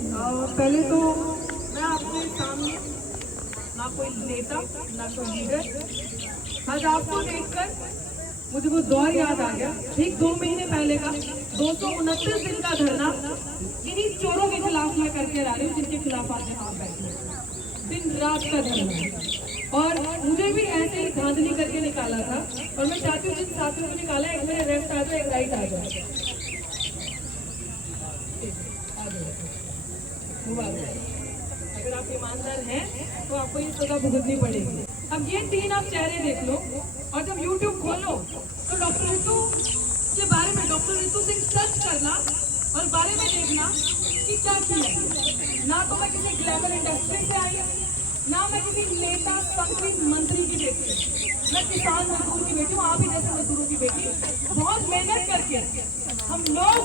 पहले तो मैं आपके सामने ना कोई नेता ना कोई लीडर, आज आपको देखकर मुझे वो दौर याद आ गया, ठीक 2 महीने पहले का 229 दिन का धरना इन्हीं चोरों के खिलाफ मैं करके आ रही हूँ, जिनके खिलाफ आज यहाँ बैठे दिन रात का धरना। और मुझे भी ऐसे ही धांधली करके निकाला था, और मैं चाहती हूँ जिन साथियों को निकाला, एक मेरे लेफ्ट आ जाए, एक राइट आ जाए। अगर आप ईमानदार हैं तो आपको ये सजा भुगतनी पड़ेगी। अब ये 3 आप चेहरे देख लो, और जब YouTube खोलो तो डॉक्टर रितु के बारे में, डॉक्टर रितु सिंह सर्च करना और बारे में देखना कि क्या किया। ना तो मैं किसी ग्लैमर इंडस्ट्री से आई, ना मैं किसी नेता मंत्री मंत्री की बेटी, मैं किसान मजदूर की बेटी हूँ, आप ही जैसे मजदूरों की बेटी। बहुत मेहनत करके हम लोग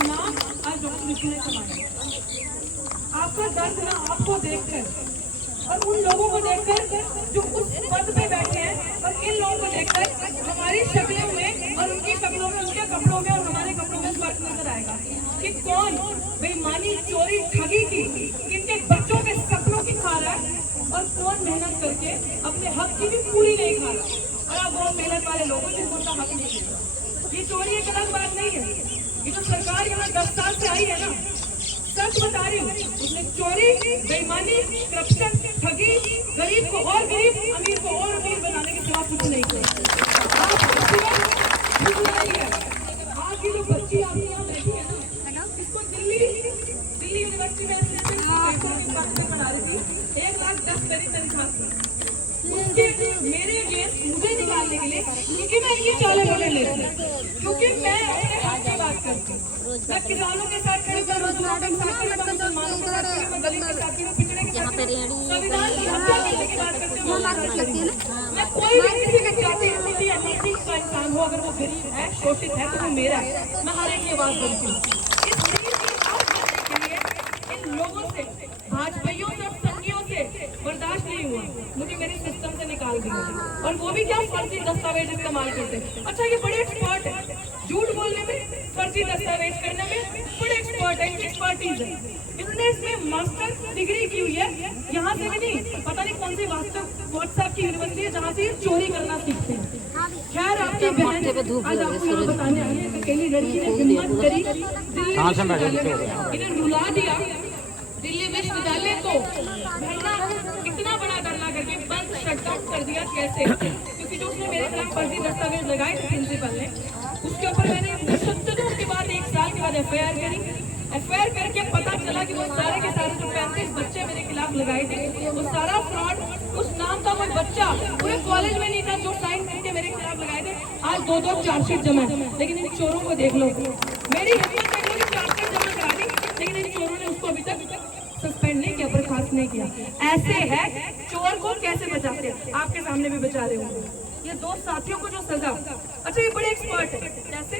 नाम आज डॉक्टर रितु ने कमाया। आपका दर्द ना आपको देखकर और उन लोगों को देखकर जो उस पद पे बैठे हैं, और इन लोगों को देखकर हमारी शक्लों में और उनकी शक्लों में, उनके कपड़ों में और हमारे कपड़ों में फर्क नजर आएगा कि कौन बेईमानी, चोरी, ठगी की किनके बच्चों के सपनों की खा रहा है, और कौन मेहनत करके अपने हक की भी पूरी नहीं खा रहा। और आप बहुत मेहनत वाले लोग हैं जिनको उनका हक नहीं मिला। ये चोरी एक अलग बात नहीं है, ये जो सरकार यहाँ 10 साल से आई है ना, सच बता रही हूँ, उसने चोरी, बेईमानी, करप्शन, ठगी, गरीब को और गरीब, अमीर को और अमीर बनाने के खिलाफ कुछ नहीं किया। आज की जो बच्ची आपकी यहाँ बैठी है ना, इसको दिल्ली यूनिवर्सिटी में पढ़ा रही थी, 1,10,000 मेरी तनख्वाह थी। उसके मेरे अगेंस्ट मुझे निकालने के लिए, क्योंकि मैं इनकी चाले बोले लेती हूँ, क्योंकि मैं अपने हक की बात करती हूँ। मैं किसानों के साथ खड़ी हूँ, मुसलमानों के साथ खड़ी हूँ, दलित के साथ खड़ी हूँ, पिछड़े के साथ, संविधान की हत्या करने की बात करती हूँ। मैं कोई भी किसी के जाति या नीति का इंसान हो, अगर वो गरीब है, शोषित है, तो वो मेरा है। मैं हर एक की आवाज बनती हूँ। इस चीज की आवाज बनने के लिए इन लोगों से, भाजपाइयों से और संघियों से बर्दाश्त नहीं हुआ, मुझे मेरे सिस्टम से निकाल दिया। और वो भी क्या, फर्जी दस्तावेज इस्तेमाल करते। अच्छा, ये बड़े एक्सपर्ट है झूठ बोलने में, फर्जी दस्तावेज करने में बड़े एक्सपर्ट है, एक्सपर्टीज है। इन्होंने इसमें मास्टर डिग्री की हुई है, यहाँ से भी नहीं, पता नहीं कौन सी व्हाट्सएप की यूनिवर्सिटी है जहाँ से चोरी करना सीखते हैं। खैर, आपकी बहन आज आपको यहाँ बताने आई है, अकेली लड़की ने हिम्मत करी, इन्हें रुला दिया दिल्ली विश्वविद्यालय को, इतना बड़ा धरना करके बंद शटडाउन कर दिया। कैसे? क्योंकि जो उसने मेरे खिलाफ फर्जी दस्तावेज लगाए थे प्रिंसिपल ने, उसके ऊपर मैंने 77 के बाद 1 साल के बाद FIR करी। FIR करके पता चला कि वो सारे के सारे जो 35 बच्चे मेरे खिलाफ लगाए थे, वो सारा फ्रॉड, उस नाम का कोई बच्चा पूरे कॉलेज में नहीं था जो साइन करके मेरे खिलाफ लगाए थे। आज 2-2 चार्जशीट जमा है, लेकिन इन चोरों को देख लो, मेरी हिम्मत देख लो कि चार्जशीट जमा करा दी, लेकिन इन चोरों ने उसको अभी तक सस्पेंड नहीं किया, बर्खास्त नहीं किया। ऐसे है चोर को कैसे बचाते हैं, आपके सामने भी बचा रहे होंगे। ये 2 साथियों को जो सजा, अच्छा ये बड़े एक्सपर्ट है, जैसे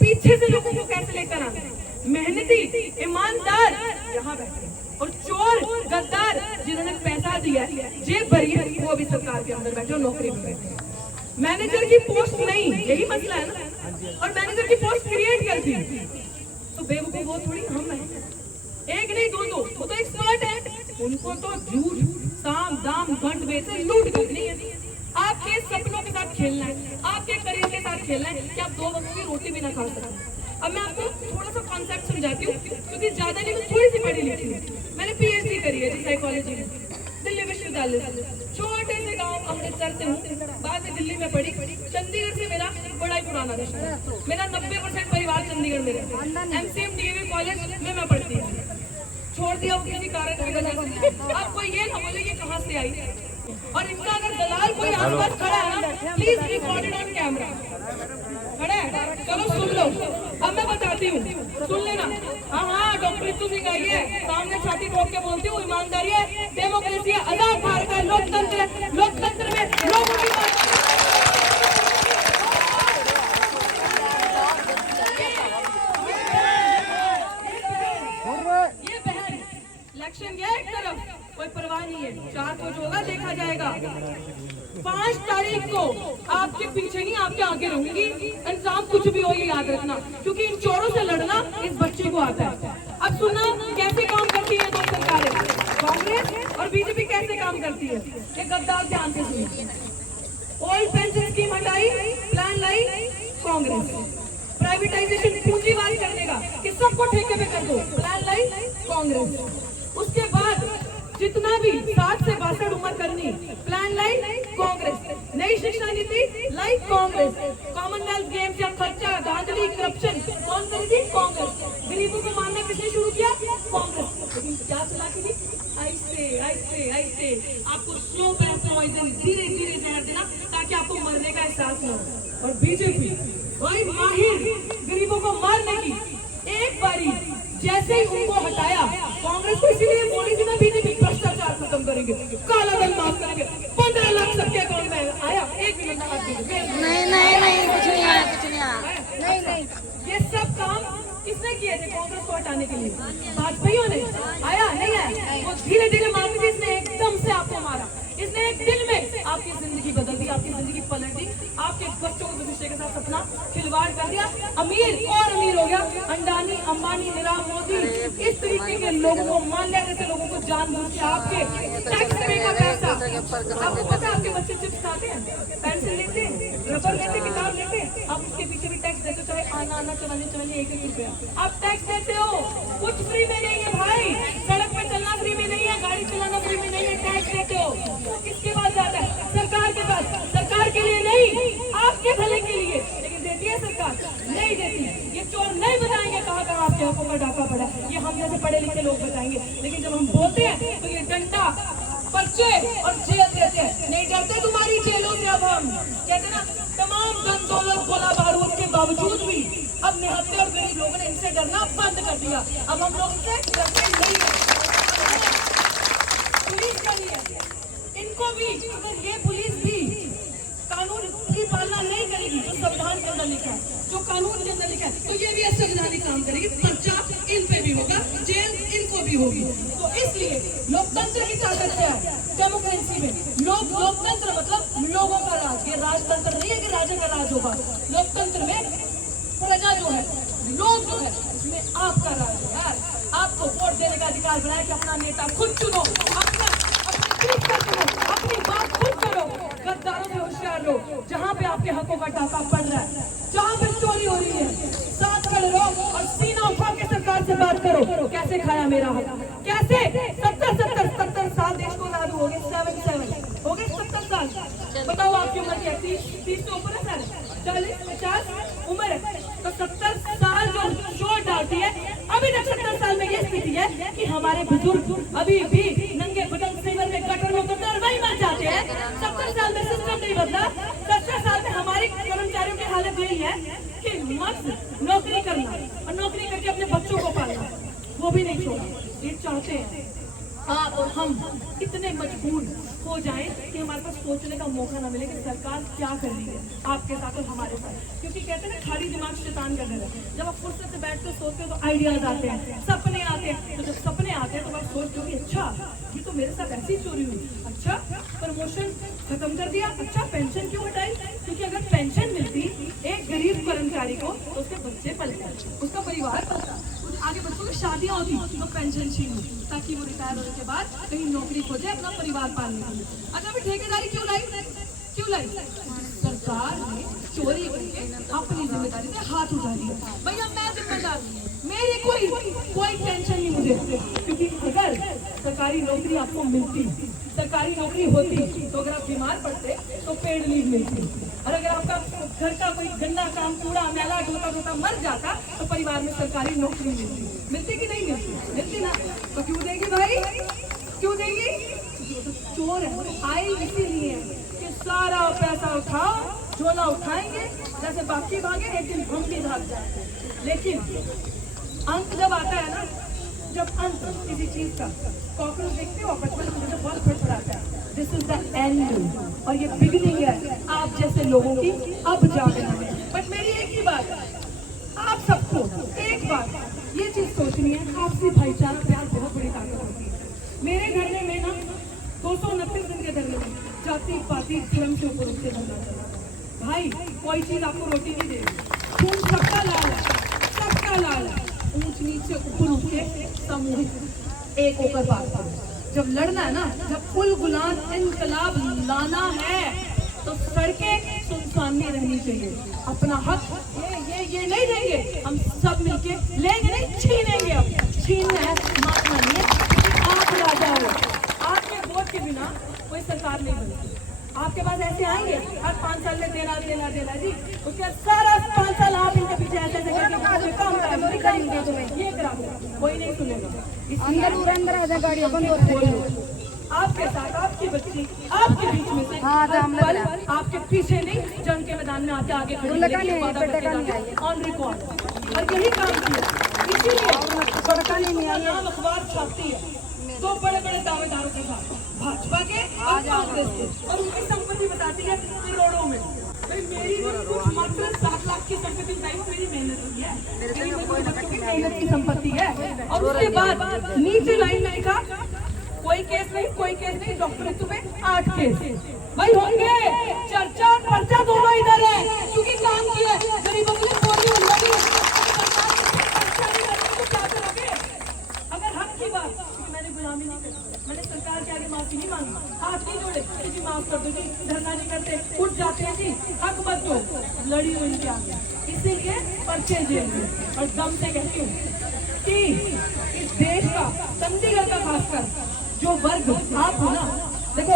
पीछे से लोगों को कैसे लेकर आना, मेहनती ईमानदार यहाँ बैठे, और चोर गद्दार जिन्होंने पैसा दिया, जेब भरी है, वो अभी सरकार के अंदर बैठे और नौकरी में बैठे। मैनेजर की पोस्ट नहीं, यही मसला है ना, और मैनेजर की पोस्ट क्रिएट कर दी तो बेवकूफ वो थोड़ी हम है, एक नहीं 2, वो तो एक्सपर्ट है, उनको तो झूठ, साम दाम गंठ बेचे लूट करनी है। आपके सपनों के साथ खेलना है, आपके करियर के साथ खेलना है कि आप 2 वक्त की रोटी भी ना खा सकते। अब मैं आपको थोड़ा सा कॉन्सेप्ट समझाती हूँ, क्योंकि ज्यादा नहीं, मैं थोड़ी सी पढ़ी लिखी हूँ। मैंने PhD करी है साइकोलॉजी में दिल्ली विश्वविद्यालय से, छोटे से गाँव अमृतसर से हूँ, बाद में दिल्ली में पढ़ी। चंडीगढ़ से मेरा बड़ा ही पुराना रिश्ता है, मेरा 90% परिवार चंडीगढ़ में रहता है। MCM DAV कॉलेज में मैं पढ़ती हूँ, छोड़ दिया वो किसी कारण की वजह से। अब कोई ये ना बोले कि कहाँ से आई, और इनका अगर दलाल कोई आसपास खड़ा है ना, प्लीज रिकॉर्डेड ऑन कैमरा खड़ा है, चलो सुन लो। अब मैं बताती हूँ, सुन लेना। हाँ, डॉक्टर रितु सिंह आई है, सामने छाती ठोक के बोलती हूँ, ईमानदारी है, डेमोक्रेसी है, आजाद भारत है, लोकतंत्र है, लोकतंत्र में लोगों की बात। ये बहन इलेक्शन गया एक तरफ, कोई परवाह नहीं है, 4 को जो होगा देखा जाएगा। 5 तारीख को आपके पीछे नहीं, आपके आगे रहूंगी। इंतजाम कुछ भी हो, ये याद रखना, क्योंकि इन चोरों से लड़ना इस सुना कैसे काम करती है दो सरकारें, कांग्रेस और बीजेपी कैसे काम करती है। ये गद्दार ध्यान से सुनिए। ओल्ड पेंशन स्कीम हटाई, प्लान लाई कांग्रेस। प्राइवेटाइजेशन पूंजीवाद करने का कि सबको ठेके पे कर दो, प्लान लाई कांग्रेस। उसके बाद जितना भी 60 से 62 उम्र करनी, प्लान लाई कांग्रेस। नई शिक्षा नीति लाई कांग्रेस। कॉमनवेल्थ गेम्स या खर्चा, धांधली, करप्शन कौन करी थी? कांग्रेस। गरीबों को मारना किसने शुरू किया? कांग्रेस। लेकिन क्या चला के दी? ऐसे ऐसे ऐसे आपको स्लो पॉइजन, धीरे धीरे जहर देना ताकि आपको मरने का एहसास न हो। और बीजेपी वही माहिर गरीबों को मारने की, एक बारी जैसे ही उनको हटाया, कांग्रेस को इसीलिए बोली थी ना बीजेपी भ्रष्टाचार खत्म करेंगे, काला धन माफ करेंगे। 15 लाख सबके अकाउंट में आया, एक मिनट में आप दीजिए। नहीं नहीं नहीं, कुछ नहीं आया, कुछ नहीं आया। नहीं नहीं, ये सब काम किसने किए थे कांग्रेस को हटाने के लिए? भाजपाइयों ने। आया नहीं आया? वो धीरे धीरे मारती थी, इसने एकदम से आपको मारा। इसने एक दिन में आपकी जिंदगी बदल दी, आपकी जिंदगी पलट दी, आपके बच्चों के भविष्य के साथ सपना खिलवाड़ कर दिया। अमीर और अमीर हो गया। अंडानी, अंबानी, नीरव मोदी, इस तरीके के लोगों को, माल्या जैसे लोगों को जानबूझ के आपके टैक्स पे का पैसा, आपको पता है आपके बच्चे चिप्स खाते हैं, पेंसिल लेते हैं, रबर लेते, किताब लेते, आप उसके पीछे भी टैक्स देते हो, चाहे आना आना चलाने चलाने 1-1 रुपया आप टैक्स देते हो। कुछ फ्री में नहीं है भाई, सड़क पे चलना फ्री में नहीं है, गाड़ी चलाना फ्री में नहीं है, टैक्स देते हो। किसके पास जाता है? सरकार के पास। सरकार के लिए नहीं, आपके भले के लिए। लेकिन देती है सरकार? नहीं देती। ये चोर नहीं बताएंगे कहाँ कहाँ आपके हकों का डाका पड़ा, ये हम जैसे पढ़े लिखे लोग बताएंगे। लेकिन जब हम बोलते हैं तो ये डंडा, पर्चे और जेल देते हैं। नहीं डरते तुम्हारी जेलों से। अब हम कहते ना, तमाम धन दौलत गोला बारूद के बावजूद भी अब निहत्थे और गरीब लोगों ने इनसे डरना बंद कर दिया। अब हम लोग इनसे डरते नहीं हैं। पुलिस का भी है, इनको भी, अगर ये पुलिस भी कानून की पालना नहीं करेगी जो संविधान के अंदर लिखा है, जो कानून के अंदर लिखा है, तो ये भी असंवैधानिक काम करेगी। पर्चा इन पे भी होगा, जेल इनको भी होगी। तो इसलिए लोकतंत्र की ताकत है डेमोक्रेसी में। लोकतंत्र मतलब लोगों का राज। ये राजतंत्र नहीं है कि राजा का राज होगा। लोकतंत्र में प्रजा जो है, लोग जो है, इसमें आपका राज है यार। आपको वोट देने का अधिकार बनाया कि अपना नेता खुद चुनो, अपनी बात खुद करो। गद्दारों से होशियार रहो। जहाँ पे आपके हकों का डाका पड़ रहा है, जहाँ पे चोरी हो रही है, साथ खड़े रहो और सीना उठा के सरकार से बात करो। कैसे खाया मेरा हक? कैसे 70 साल देश को लागू हो गए, 7 हो गए 70 साल। बताओ आपकी उम्र क्या है? 30 से ऊपर है सर, 40-50 उम्र है। तो 70 साल जो चोट डालती है, अभी तक 70 साल में ये स्थिति है कि हमारे बुजुर्ग अभी भी नंगे बदन सीवर में गटर में उतर वही मर जाते हैं। 70 साल में सिस्टम नहीं बदला। 70 साल में हमारे कर्मचारियों की हालत यही है कि मस्त नौकरी करना और नौकरी करके अपने बच्चों को पालना, वो भी नहीं छोड़ा। ये चाहते हैं आप और हम इतने मजबूर हो जाएं कि हमारे पास सोचने का मौका ना मिले कि सरकार क्या कर रही है आपके साथ और हमारे साथ। क्योंकि कहते हैं ना, खाली दिमाग शैतान का घर है। जब आप फुर्सत से बैठ कर सोचते हो तो आइडियाज आते हैं, सपने आते हैं। तो जब सपने आते हैं तो आप सोचते हो कि अच्छा ये तो मेरे साथ ऐसी चोरी हुई, अच्छा प्रमोशन खत्म कर दिया, अच्छा पेंशन क्यों हटाई? क्योंकि अगर पेंशन मिलती एक गरीब कर्मचारी को तो उसके बच्चे पलते, उसका परिवार पलता, आगे बच्चों की शादियां होती तो पेंशन छीन, ताकि वो रिटायर होने के बाद कहीं नौकरी खोजे अपना परिवार पालने के लिए। अच्छा अभी ठेकेदारी क्यों लाई? सरकार ने चोरी करके अपनी जिम्मेदारी से हाथ उठा दिया। भैया मैं जिम्मेदार, मेरी कोई टेंशन नहीं मुझे। क्योंकि अगर सरकारी नौकरी आपको मिलती, सरकारी नौकरी होती, तो अगर आप बीमार पड़ते तो पेड लीव मिलती, और अगर आपका घर का कोई गंदा काम, कूड़ा मैला ढोता मर जाता तो परिवार में सरकारी नौकरी मिलती कि नहीं मिलती? मिलती ना। तो क्यों देगी भाई? क्यों देगी? चोर है, आई इसीलिए कि सारा पैसा उठाओ, झोला उठाएंगे, जैसे बाकी भागे एक दिन हम भी भाग जाए। लेकिन अंत जब आता है ना, जब अंत किसी चीज का, कॉकरोच देखते हो बचपन में जैसे बहुत फटफटाता है, दिस इज द एंड और ये बिगिनिंग है आप जैसे लोगों की अब जागना है। बट मेरी एक ही बात है, आप सबको एक बात ये चीज सोचनी है, आपसी भाईचारा प्यार बहुत बड़ी ताकत होती है। मेरे धरने में ना 229 दिन के धरने में जाति पाति धर्म के ऊपर उठते धरना चला। भाई कोई चीज आपको रोटी नहीं देगी, खून सबका लाल है, सबका लाल है, ऊंच नीच सबसे ऊपर उठ के सामूहिक एक होकर बात करो। जब लड़ना है ना, जब फुल गुलाम इनकलाब लाना है तो सड़कें सुनसान नहीं रहनी चाहिए। अपना हक ये नहीं देंगे, हम सब मिलके लेंगे नहीं, छीनेंगे। अब छीनना है, मारना नहीं है। आप राजा हो, आपके वोट के बिना कोई सरकार नहीं बनती। आपके पास ऐसे आएंगे हर 5 साल में देना जी, उसके बाद सारा 5 साल आप इनके पीछे ऐसे करके काम करेंगे, ये करा कोई नहीं सुनेगा। अंदर आ जा, गाड़ियों बंद हो रही आपके साथ आपकी बच्ची आपके बीच में से पल आपके पीछे नहीं, जंग के मैदान में आके आगे खड़ी ऑन रिकॉर्ड, और यही काम किया। इसीलिए अखबार छापती है तो बड़े बड़े दावेदारों के साथ, भाजपा के और कांग्रेस के, और उनकी संपत्ति बताती है करोड़ों में। भाई मेरी मात्र 7 लाख की संपत्ति बताई, मेरी मेहनत की है, मेरी बच्चों की मेहनत की संपत्ति है। और उसके बाद नीचे लाइन में लिखा कोई केस नहीं, डॉक्टर तुम्हें 8 केस भाई होंगे। चर्चा और पर्चा दोनों इधर है, क्योंकि काम किया गरीबों के लिए कोई नहीं है। तो क्या करोगे अगर हक की बात, क्योंकि मैंने गुलामी नहीं करी, मैंने सरकार के आगे माफी नहीं मांगी, हाथ नहीं जोड़े जी माफ कर दो जी, धरना नहीं करते, उठ जाते हैं जी, हक मत दो, लड़ी हुई इनके आगे। इसीलिए पर्चे जेल में। और दम से कहती हूँ कि इस देश का, चंडीगढ़ का खासकर जो वर्ग आप हो ना, देखो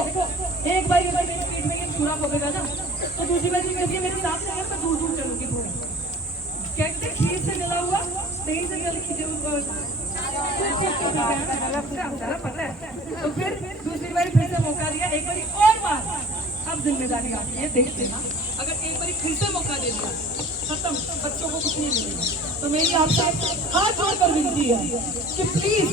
एक बार अगर मेरी पीठ में ये छुरा पड़ेगा ना, तो दूसरी बार कहती मेरे साथ नहीं है, मैं दूर दूर चलूंगी। थोड़ा कहते खीर से जला हुआ दही से जल खींचे पता है। तो फिर दूसरी बार फिर से मौका दिया, एक बार और अब जिम्मेदारी आती है, देखते ना अगर एक बार फिर से मौका दे दिया खत्म, बच्चों को कुछ नहीं मिलेगा। तो मेरी आपसे हाथ जोड़कर विनती है कि प्लीज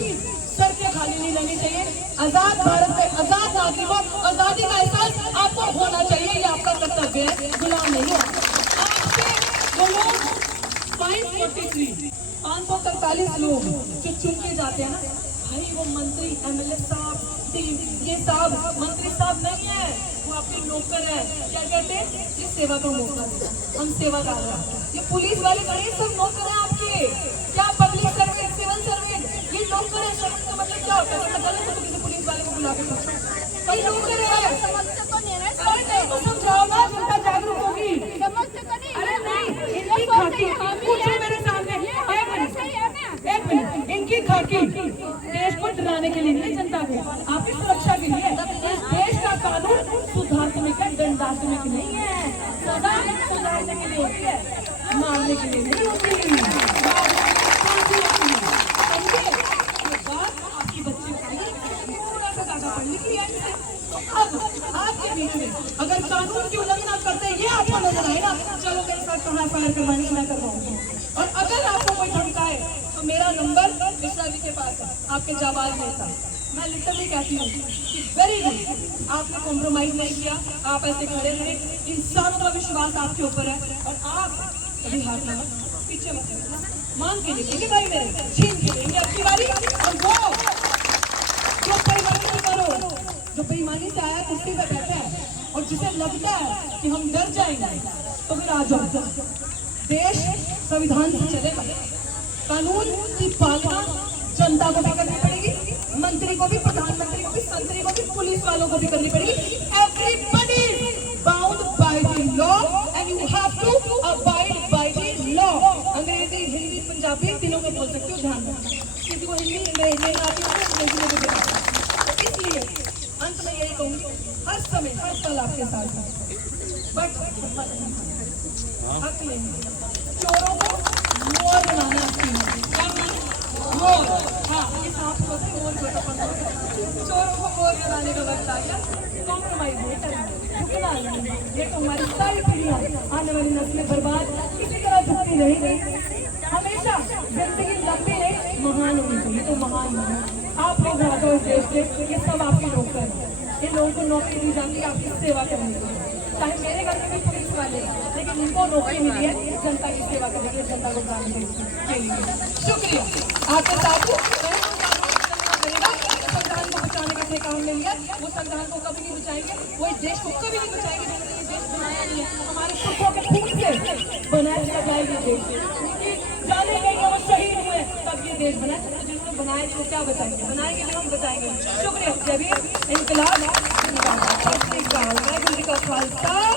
सड़कें खाली नहीं रहनी चाहिए। आजाद भारत में आजाद नागरिकों, आजादी का एहसास आपको होना चाहिए, ये आपका कर्तव्य है, गुलाम नहीं हो। आपसे जो लोग 543 लोग जो चुन के जाते हैं ना भाई, वो मंत्री MLA साहब ये साहब मंत्री साहब नहीं है, वो आपके नौकर है। क्या कहते हैं, ये सेवा का मौका दे, हम सेवादार हैं। ये पुलिस वाले खड़े सब नौकर हैं आपके, क्या पब्लिक सर्वेंट, सिविल सर्वेंट, ये नौकर है। सर्वेंट का मतलब क्या होता है, मतलब गलत है तो किसी पुलिस वाले को बुला के पूछो, कई नौकर है। तो समझाओ ना, जनता जागरूक होगी। अरे नहीं, इनकी खाकी पूछो मेरे सामने, एक मिनट, इनकी खाकी देश को डराने के लिए नहीं, जनता को आपकी सुरक्षा के लिए। इस देश का कानून सुधात्मक है, दंडात्मक नहीं है। सदा सुधारने के लिए होती है, मारने के लिए नहीं होती। आपकी बच्ची थोड़ा सा ज्यादा पढ़ लिख लिया, अब आपके बीच में अगर कानून की उल्लंघन आप करते हैं, ये आपको नजर आए ना, चलो मेरे साथ कहाँ फायर करवाने की मैं करवाऊंगी। और अगर आपको कोई धमकाए तो मेरा नंबर मिश्रा जी के पास है, आपके जाबाज नेता। मैं लिटरली कहती हूँ कि वेरी गुड, आपने कॉम्प्रोमाइज नहीं किया, आप ऐसे खड़े रहे, इंसानों का विश्वास आपके ऊपर है। और आप कभी हाथ ना पीछे मत मांग के लेंगे भाई, मेरे छीन के लेंगे आपकी बारी। और वो जो बेईमानी नहीं करो, जो बेईमानी से आया कुर्सी पे बैठा है और जिसे लगता है कि हम डर जाएंगे, तो फिर आ जाओ। देश संविधान से चलेगा, कानून की पालना जनता को भी करनी पड़ेगी, मंत्री को भी, प्रधानमंत्री को भी, संतरी को भी, पुलिस वालों को भी करनी पड़ेगी। Everybody bound by the law and you have to abide by the law. Angrezi, Hindi, Punjabi तीनों में बोल सकते हो, ध्यान रखना। किसी को हिंदी नहीं आती है तो अंग्रेजी में भी बोलना। तो इसलिए अंत में यही कहूँगी, हर समय हर पल आपके साथ है, बट हक लेंगे। चोरों को मोर बनाना आपकी है, क्या बनाना मोर, हाँ ये सांप को मोर छोटा, चोरों को मोर बनाने का वक्त आ गया। कॉम्प्रोमाइज नहीं करना, झुकना नहीं, ये तो हमारी सारी पीढ़ियां, आने वाली नस्लें बर्बाद किसी तरह झुकती नहीं। हमेशा जिंदगी लंबी नहीं, महान होनी चाहिए, तो महान हो आप लोग। राजा इस देश के, ये सब आपके नौकर हैं, इन लोगों को नौकरी दी जाती है आपकी सेवा करने के लिए। चाहे मेरे घर में भी पुलिस वाले, लेकिन उनको नौकरी मिली है जनता की सेवा करने के लिए, जनता को काम के लिए। शुक्रिया आपके साथ संविधान को बचाने का अपने काम ले लिया। वो संविधान को कभी नहीं बचाएंगे, वो इस देश को कभी नहीं बचाएंगे, जिन्होंने ये देश बनाया नहीं है, हमारे पुरखों के खून से बनाया जाएगा देश। जाने गए वो शहीद हुए, तब ये देश बना, तो जिन्होंने बनाए तो क्या बताएंगे, बनाएंगे भी हम बताएंगे। शुक्रिया। जब ये इनकलाब वाहेगुरू जी का खालसा।